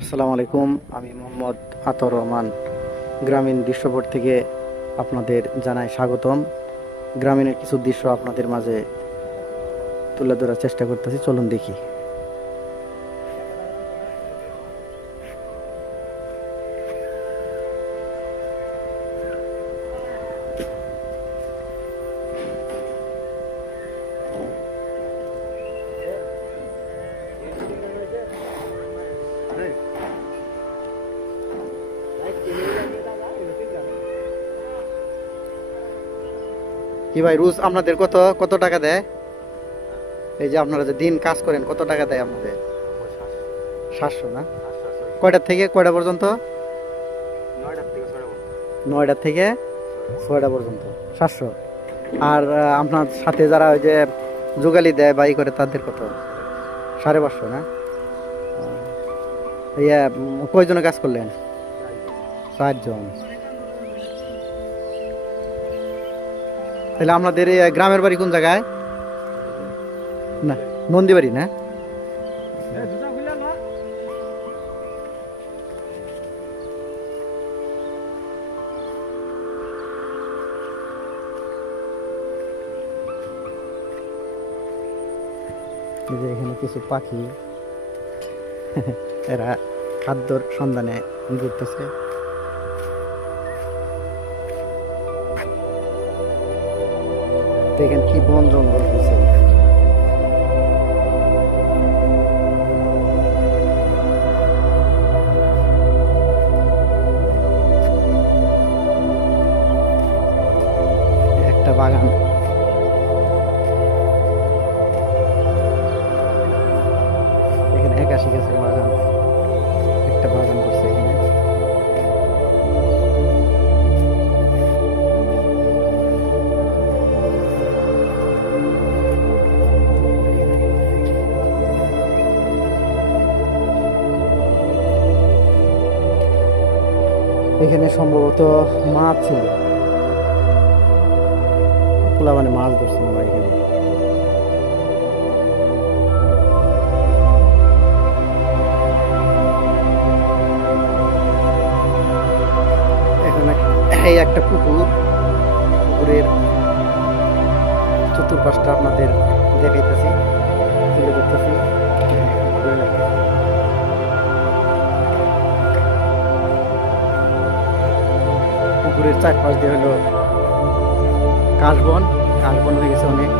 আসসালামু আলাইকুম, আমি মোহাম্মদ আতর রহমান। গ্রামীণ দৃশ্যপট থেকে আপনাদের জানাই স্বাগতম। গ্রামীণের কিছু দৃশ্য আপনাদের মাঝে তুলে ধরার চেষ্টা করতেছি, চলুন দেখি। কি ভাই, রোজ আপনাদের কত কত টাকা দেয়? এই যে আপনারা যে দিন কাজ করেন, কত টাকা দেয় আপনাদের? সাতশো না? কয়টা থেকে কয়টা পর্যন্ত? নয়টা থেকে ছয়টা পর্যন্ত, সাতশো। আর আপনার সাথে যারা ওই যে যোগালি দেয় বাই করে, তাদের কত? সাড়ে পাঁচশো না? ইয়ে কয়জনে কাজ করলেন? চারজন। তাহলে আপনাদের গ্রামের বাড়ি কোন জায়গায়? না নন্দীবাড়ি না? যে এখানে কিছু পাখি। এরা খাদ্যর সন্ধানে ঘুরতেছে। দেখেন কি বন জঙ্গল হয়েছে। একটা বাগান। এখানে একাশি গাছের বাগান। একটা বাগান। এখানে সম্ভবত মাছ ছিল। খোলা মানে মাছ ধরছে আমরা এখানে এই একটা পুকুর। পুকুরের চতুর্পাশটা আপনাদের দেখাইতেছি, তুলে ধরতেছি। পুকুরের চারপাশ দিয়ে হলো কাশবন কাশবন হয়ে গেছে অনেক।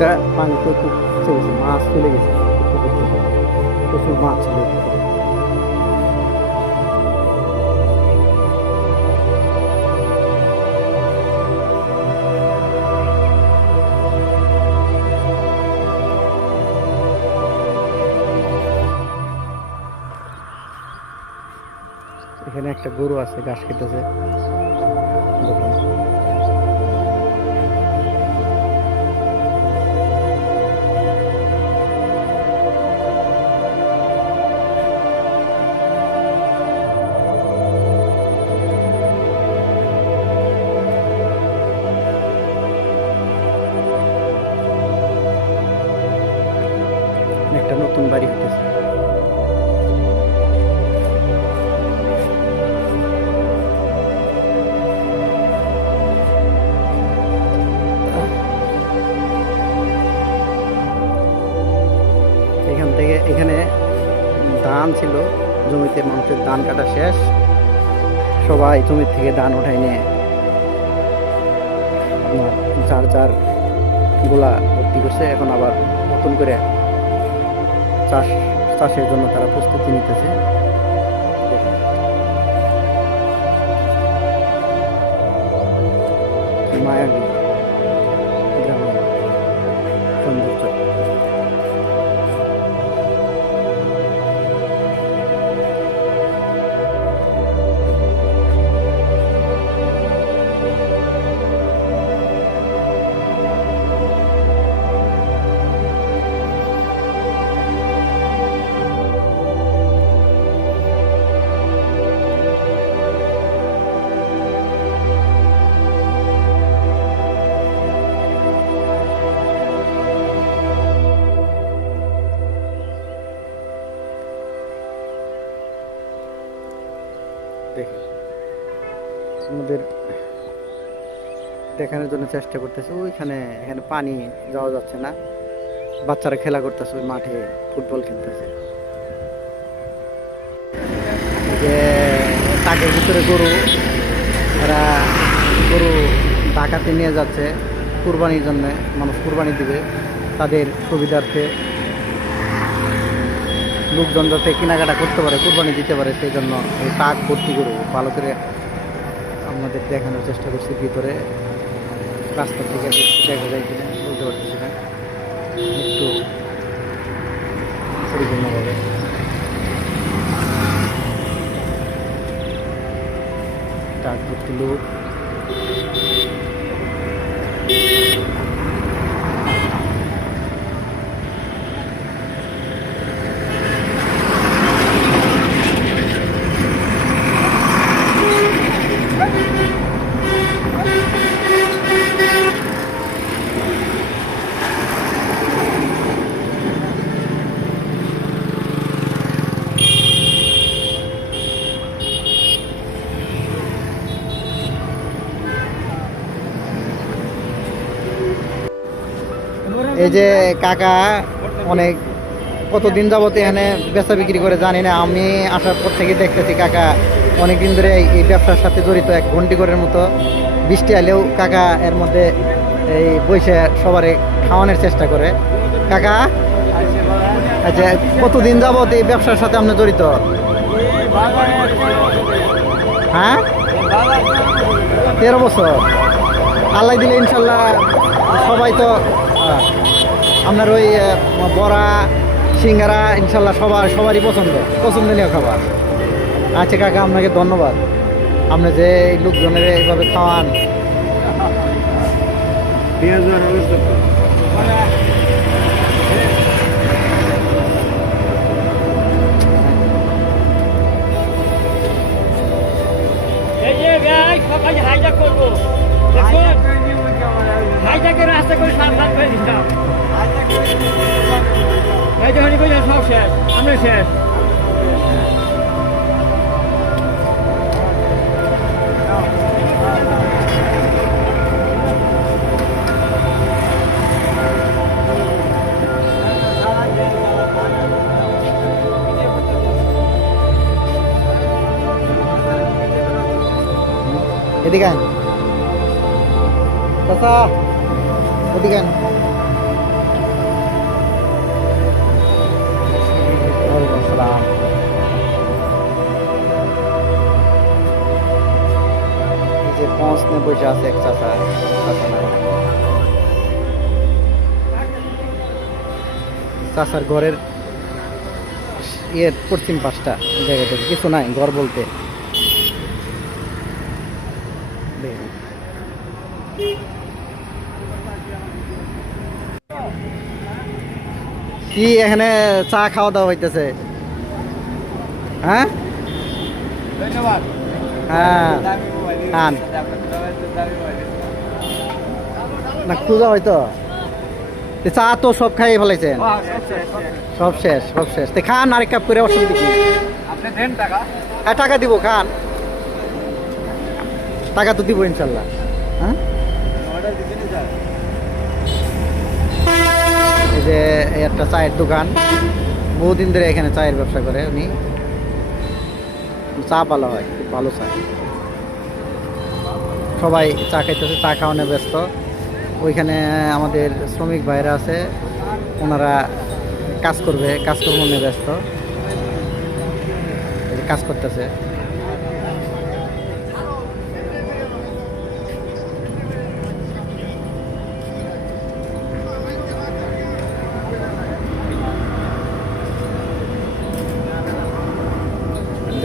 পুকুরটা পানিতে খুব চলছে মাছ চলে গেছে, প্রচুর মাছ পুকুরে। এখানে একটা গরু আছে, ঘাস খেতেছে সবাই জমির থেকে ধান উঠাই নিয়ে যার যার গোলা ভর্তি করছে, এখন আবার নতুন করে চাষ, চাষের জন্য তারা প্রস্তুতি নিতেছে। মায়াবী। আমাদের দেখানোর জন্য চেষ্টা করতেছে। ওইখানে এখানে পানি যাওয়া যাচ্ছে না। বাচ্চারা খেলা করতেছে, ওই মাঠে ফুটবল খেলতেছে। যে তাকের ভিতরে গরু এরা গরু ডাকাতে নিয়ে যাচ্ছে কুরবানির জন্য। মানুষ কুরবানি দিবে তাদের সুবিধার্থে। লোকজন যাতে কেনাকাটা করতে পারে, কুরবানি দিতে পারে, সেই জন্য এই তাক ভর্তি করে ভালো আমাদের দেখানোর চেষ্টা করছি, ভিতরে রাস্তা থেকে দেখা যায় কিনা বলতে পারতেছি না। একটু পরিপূর্ণভাবে। তারপর ভর্তি লোক এই যে কাকা অনেক কতদিন যাবত এখানে বেচা বিক্রি করে জানি না, আমি আসার পর থেকে দেখতেছি কাকা অনেক দিন ধরে এই- ব্যবসার সাথে জড়িত, এক ঘন্টি করের মতো। বৃষ্টি আলেও কাকা এর মধ্যে এই বসে সবারে খাওয়ানোর চেষ্টা করে। কাকা আচ্ছা কতদিন যাবত এই ব্যবসার সাথে আপনি জড়িত? হ্যাঁ? তেরো বছর। আল্লাহ দিলে ইনশাল্লাহ সবাই তো আপনার ওই বড়া, সিঙ্গারা, ইনশাল্লাহ সবার, সবারই পছন্দ। পছন্দনীয় খাবার। আচ্ছা কাকা, আপনাকে ধন্যবাদ। আপনি যে এই লোকজনের এইভাবে খাওয়ান। করব। দেখুন। হাইজাকের রাস্তা করে সাবধান করে দিতাম। এই যখন বলছেন সব শেষ, আমরা শেষ। এদিকে চাচা। এই যে বসে আছে এক নাই। চাচার ঘরের ইয়ের পশ্চিম পাশটা জায়গাটা কিছু নাই, ঘর বলতে দেখুন। কি এখানে চা খাওয়া দাওয়া হইতেছে? হ্যাঁ? ধন্যবাদ। হ্যাঁ। না খুঁজা হয়তো। তে চা তো সব খাই ফেলাইছেন। সব শেষ সব শেষ। তে খান আরেক কাপ করে অসুবিধা কি? টাকা। হ্যাঁ টাকা দিব খান। টাকা তো দিব ইনশাল্লাহ। হ্যাঁ? যে একটা চায়ের দোকান। বহুদিন ধরে এখানে চায়ের ব্যবসা করে উনি। চা ভালো হয়, খুব ভালো চা। সবাই চা খাইতেছে, চা খাওয়ানো ব্যস্ত। ওইখানে আমাদের শ্রমিক ভাইরা আছে, ওনারা কাজ করবে কাজকর্ম নিয়ে ব্যস্ত। কাজ করতেছে।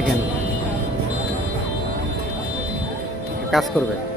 দেখেন। কাজ করবে।